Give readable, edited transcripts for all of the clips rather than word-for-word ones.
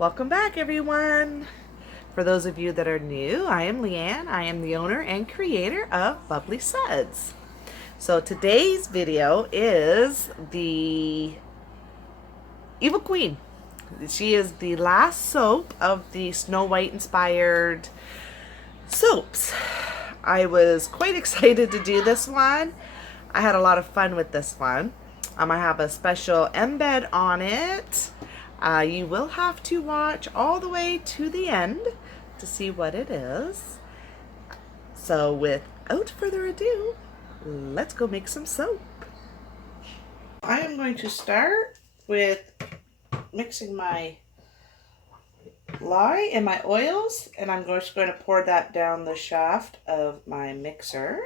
Welcome back, everyone. For those of you that are new, I am Leanne. I am the owner and creator of Bubbly Suds. So today's video is the Evil Queen. She is the last soap of the Snow White inspired soaps. I was quite excited to do this one. I had a lot of fun with this one. I have a special embed on it. You will have to watch all the way to the end to see what it is. So without further ado, let's go make some soap. I am going to start with mixing my lye and my oils, and I'm just going to pour that down the shaft of my mixer.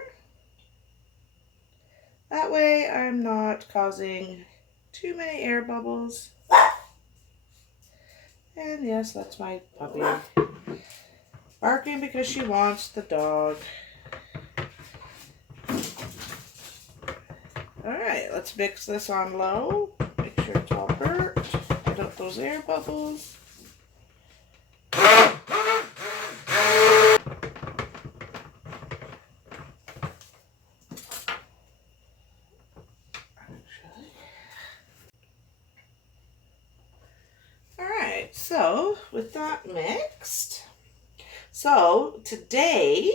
That way I'm not causing too many air bubbles. And yes, that's my puppy barking because she wants the dog. Alright, let's mix this on low. Make sure it's all burnt. Get out those air bubbles. Alright, so with that mixed, so today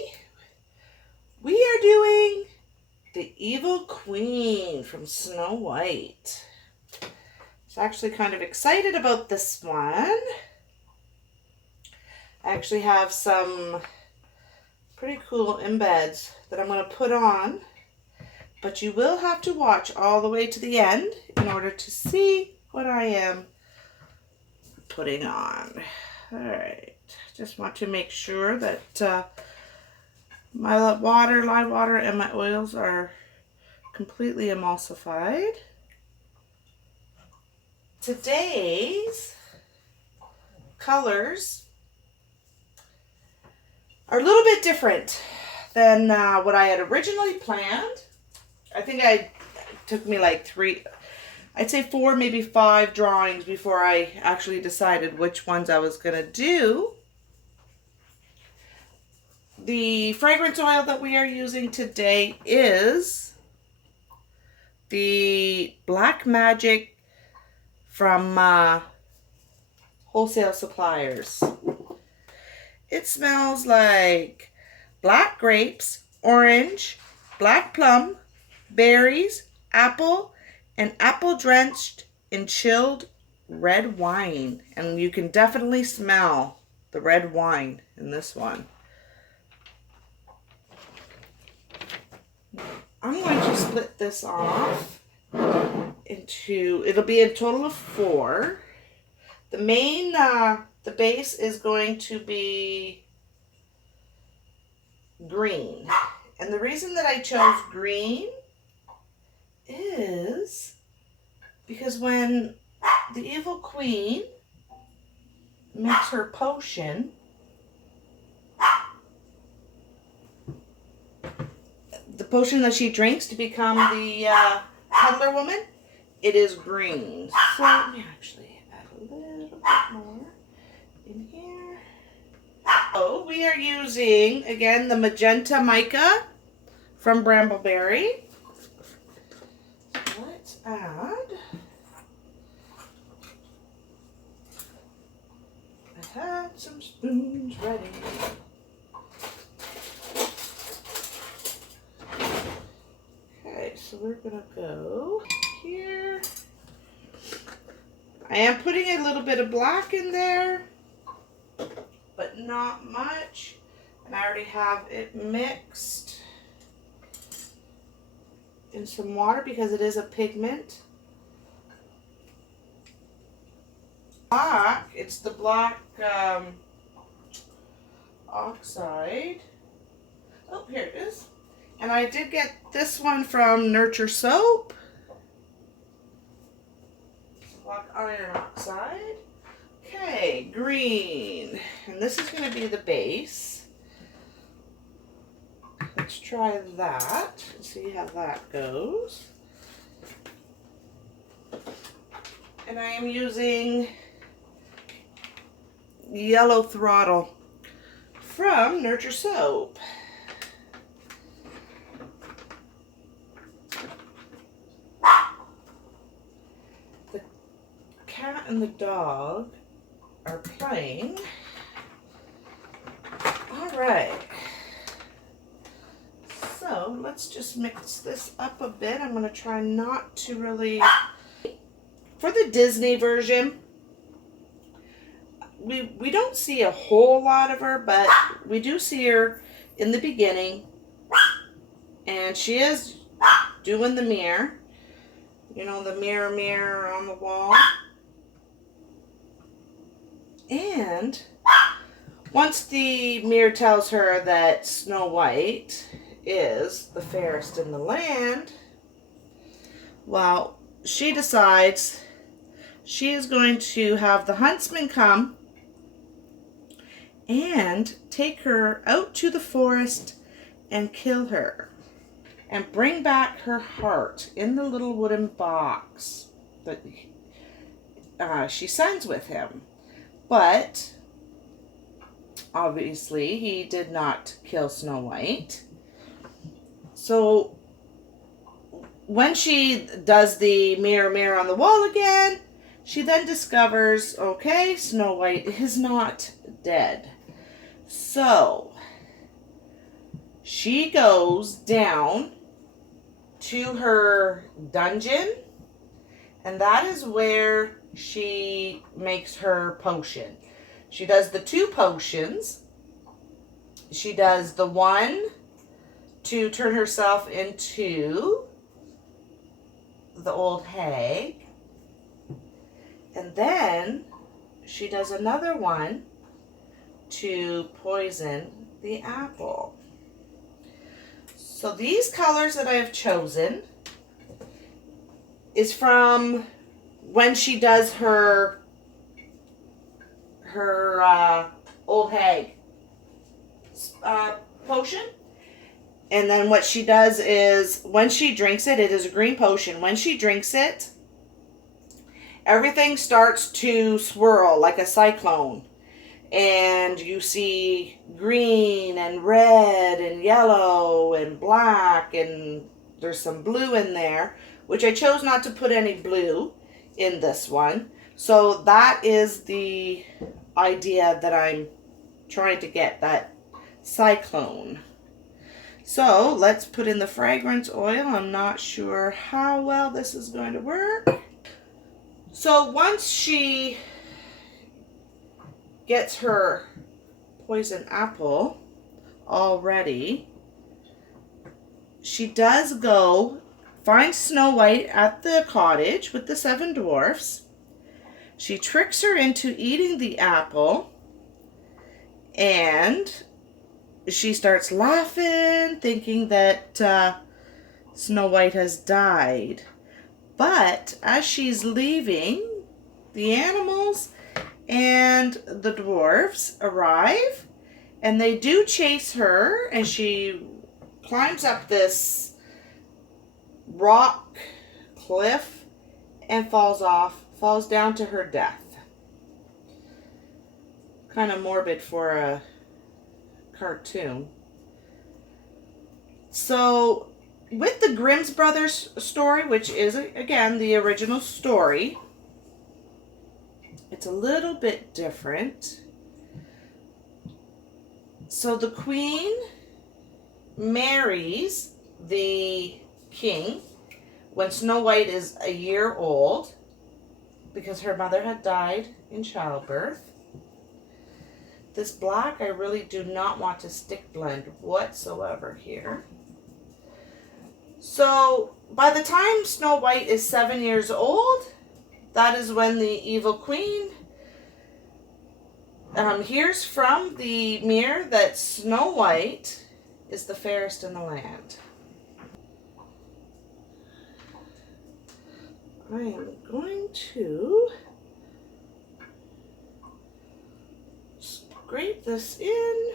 we are doing the Evil Queen from Snow White. So actually kind of excited about this one. I actually have some pretty cool embeds that I'm going to put on, but you will have to watch all the way to the end in order to see what I am putting on. Alright, just want to make sure that my lye water, and my oils are completely emulsified. Today's colors are a little bit different than what I had originally planned. I think it took me like I'd say 4, maybe 5 drawings before I actually decided which ones I was going to do. The fragrance oil that we are using today is the Black Magic from Wholesale Suppliers. It smells like black grapes, orange, black plum, berries, apple, and apple drenched in chilled red wine. And you can definitely smell the red wine in this one. I'm going to split this off into, it'll be a total of 4. The main, the base is going to be green. And the reason that I chose green is because when the Evil Queen makes her potion, the potion that she drinks to become the peddler woman, it is green. So let me actually add a little bit more in here. So we are using, again, the Magenta Mica from Brambleberry. So let's add. I had some spoons ready. So we're gonna go here. I am putting a little bit of black in there, but not much. And I already have it mixed in some water because it is a pigment. Black, it's the black oxide. Oh, here it is. And I did get this one from Nurture Soap. Black iron oxide. Okay, green. And this is going to be the base. Let's try that and see how that goes. And I am using yellow throttle from Nurture Soap. The cat and the dog are playing. All right. So let's just mix this up a bit. I'm going to try not to really... For the Disney version, we don't see a whole lot of her, but we do see her in the beginning. And she is doing the mirror. You know, the mirror, mirror on the wall. And once the mirror tells her that Snow White is the fairest in the land, well, she decides she is going to have the huntsman come and take her out to the forest and kill her and bring back her heart in the little wooden box that she sends with him. But obviously he did not kill Snow White. So when she does the mirror, mirror on the wall again, she then discovers, okay, Snow White is not dead. So she goes down to her dungeon, and that is where she makes her potion. She does the 2 potions. She does the one to turn herself into the old hag. And then she does another one to poison the apple. So these colors that I have chosen is from when she does her old hag potion. And then what she does is, when she drinks it, it is a green potion. When she drinks it, everything starts to swirl like a cyclone. And you see green and red and yellow and black, and there's some blue in there, which I chose not to put any blue in this one. So that is the idea that I'm trying to get, that cyclone. So let's put in the fragrance oil. I'm not sure how well this is going to work. So once she gets her poison apple all ready, she does go find Snow White at the cottage with the 7 dwarfs. She tricks her into eating the apple, and she starts laughing, thinking that Snow White has died. But as she's leaving, the animals and the dwarfs arrive, and they do chase her, and she climbs up this rock cliff and falls down to her death. Kind of morbid for a cartoon. So with the Grimm's Brothers story, which is again the original story, it's a little bit different. So the queen marries the king when Snow White is a year old, because her mother had died in childbirth. This black, I really do not want to stick blend whatsoever here. So by the time Snow White is 7 years old, that is when the evil queen hears from the mirror that Snow White is the fairest in the land. I am going to scrape this in.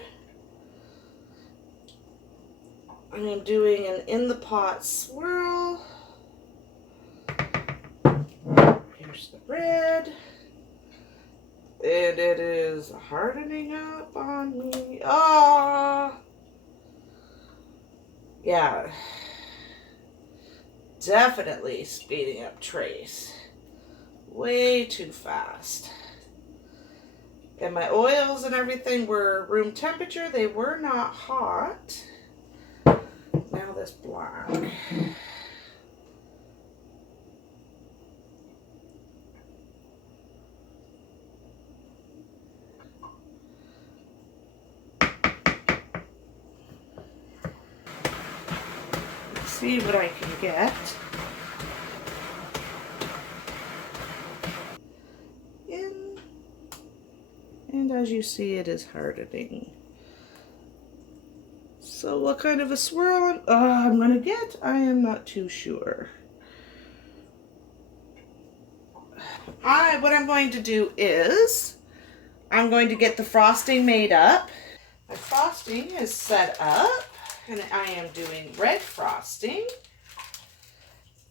I am doing an in the pot swirl. Here's the red. And it is hardening up on me. Oh! Yeah. Definitely speeding up trace. Way too fast. And my oils and everything were room temperature. They were not hot. Now this black. Let's see what I can get. And as you see, it is hardening. So what kind of a swirl I'm going to get, I am not too sure. What I'm going to do is, I'm going to get the frosting made up. My frosting is set up, and I am doing red frosting.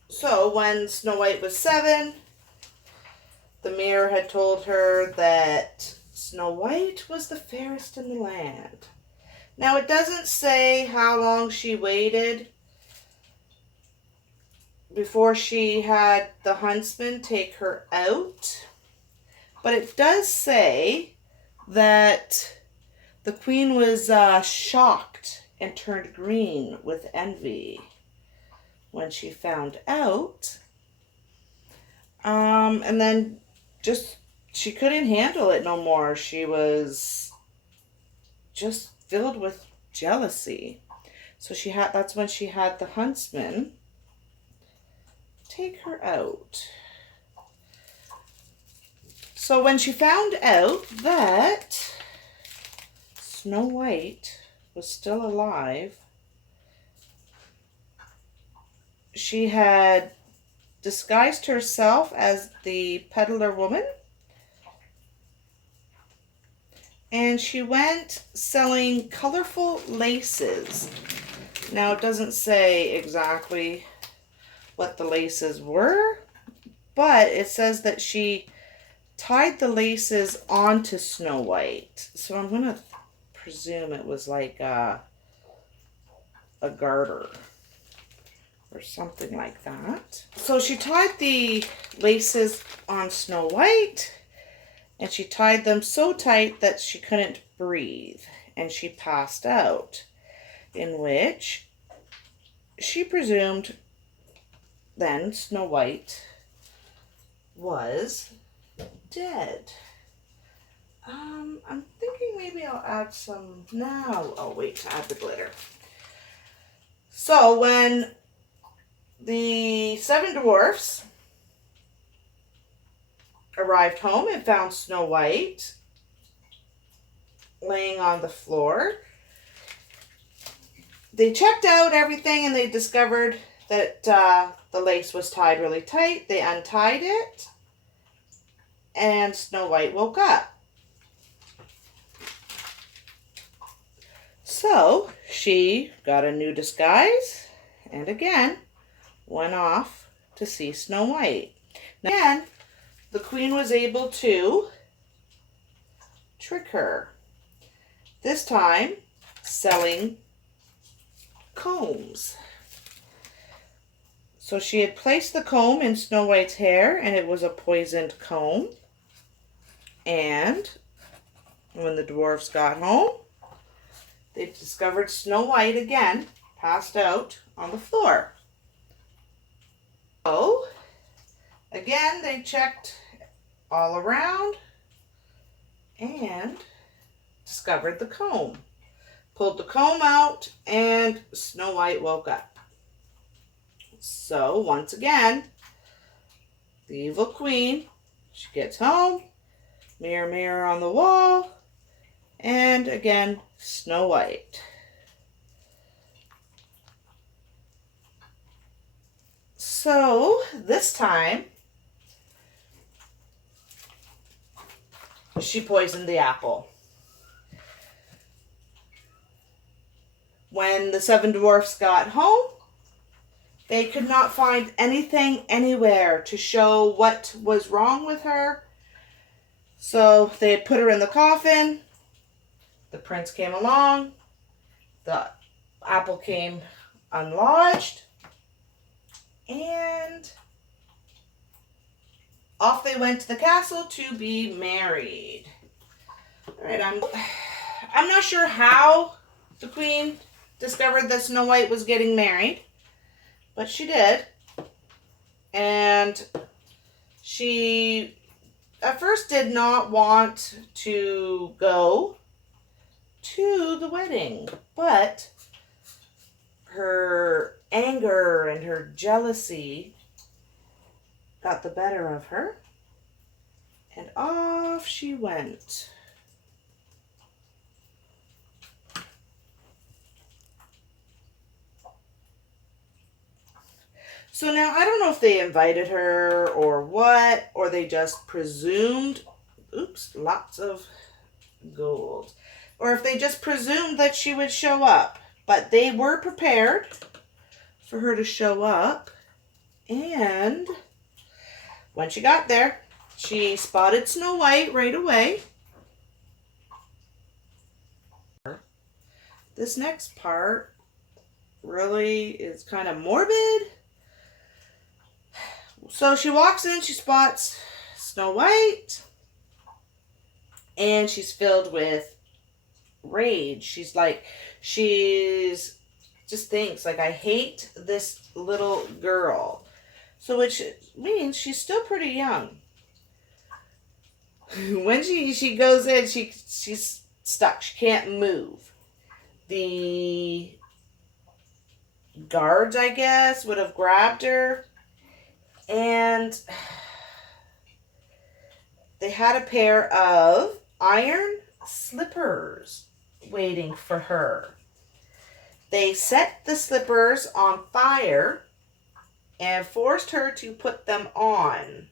So when Snow White was 7, the mirror had told her that Snow White was the fairest in the land. Now it doesn't say how long she waited before she had the huntsman take her out, but it does say that the queen was shocked and turned green with envy when she found out. And then she couldn't handle it no more. She was just filled with jealousy. So that's when she had the huntsman take her out. So when she found out that Snow White was still alive, she had disguised herself as the peddler woman, and she went selling colorful laces. Now it doesn't say exactly what the laces were, but it says that she tied the laces onto Snow White. So I'm going to presume it was like a garter or something like that. So she tied the laces on Snow White, and she tied them so tight that she couldn't breathe, and she passed out, in which she presumed then Snow White was dead. I'm thinking maybe I'll add some now. I'll wait to add the glitter. So when the 7 dwarfs arrived home and found Snow White laying on the floor, they checked out everything and they discovered that the lace was tied really tight. They untied it, and Snow White woke up. So she got a new disguise and again went off to see Snow White. Now, again, the queen was able to trick her. This time, selling combs. So she had placed the comb in Snow White's hair, and it was a poisoned comb. And when the dwarfs got home, they discovered Snow White again, passed out on the floor. So, again, they checked all around and discovered the comb. Pulled the comb out, and Snow White woke up. So, once again, the evil queen, she gets home, mirror, mirror on the wall, and again, Snow White. So, this time, she poisoned the apple. When the 7 dwarfs got home, they could not find anything anywhere to show what was wrong with her. So they had put her in the coffin. The prince came along. The apple came unlodged. And off they went to the castle to be married. All right, I'm not sure how the queen discovered that Snow White was getting married, but she did. And she at first did not want to go to the wedding, but her anger and her jealousy got the better of her, and off she went. So now, I don't know if they invited her or what, or they just presumed, oops, lots of gold, or if they just presumed that she would show up. But they were prepared for her to show up, and when she got there, she spotted Snow White right away. This next part really is kind of morbid. So she walks in, she spots Snow White, and she's filled with rage. She's just thinks, like, I hate this little girl. So which means she's still pretty young. When she goes in, she's stuck. She can't move. The guards, I guess, would have grabbed her. And they had a pair of iron slippers waiting for her. They set the slippers on fire and forced her to put them on.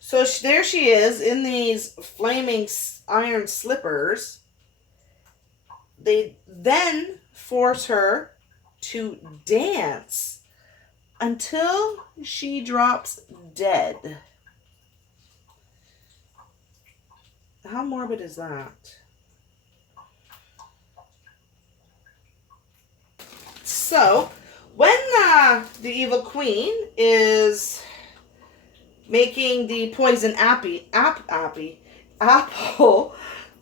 So there she is in these flaming iron slippers. They then force her to dance until she drops dead. How morbid is that? So, when the evil queen is making the poison apple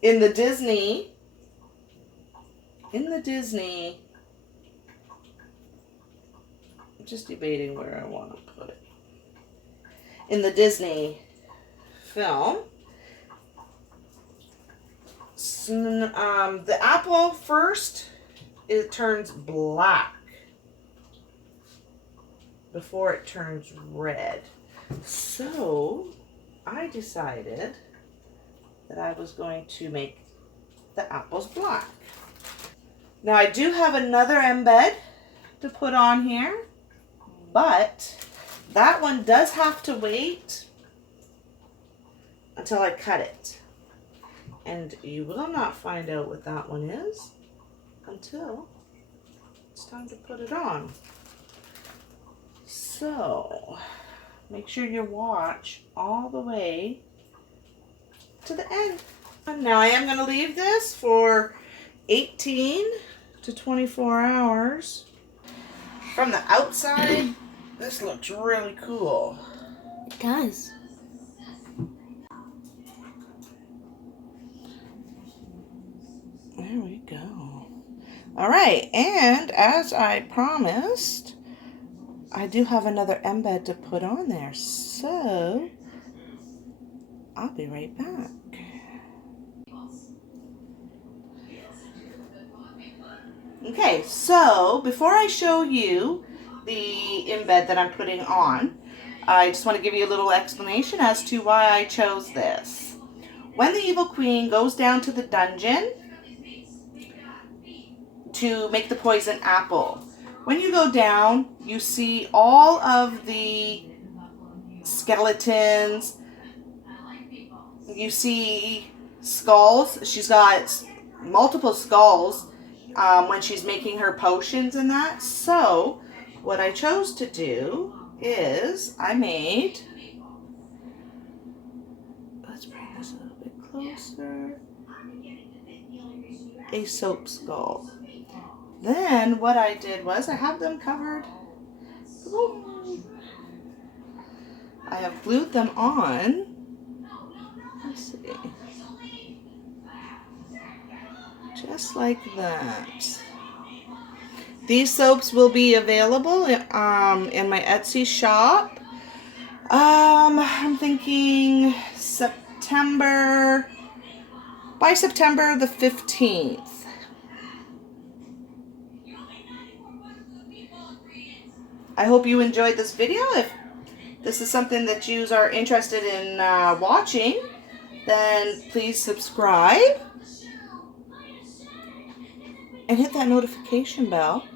in the Disney, I'm just debating where I want to put it. In the Disney film, the apple first, it turns black before it turns red. So I decided that I was going to make the apples black. Now I do have another embed to put on here, but that one does have to wait until I cut it. And you will not find out what that one is until it's time to put it on. So make sure you watch all the way to the end. Now I am going to leave this for 18 to 24 hours. From the outside, this looks really cool. It does. There we go. All right, and as I promised, I do have another embed to put on there, so I'll be right back. Okay, so before I show you the embed that I'm putting on, I just want to give you a little explanation as to why I chose this. When the evil queen goes down to the dungeon to make the poison apple, when you go down, you see all of the skeletons, you see skulls. She's got multiple skulls when she's making her potions and that. So what I chose to do is I made let's bring this a little bit closer. A soap skull. Then what I did was I have them covered. I have glued them on. Let's see. Just like that. These soaps will be available in my Etsy shop. I'm thinking by September the 15th. I hope you enjoyed this video. If this is something that you are interested in watching, then please subscribe and hit that notification bell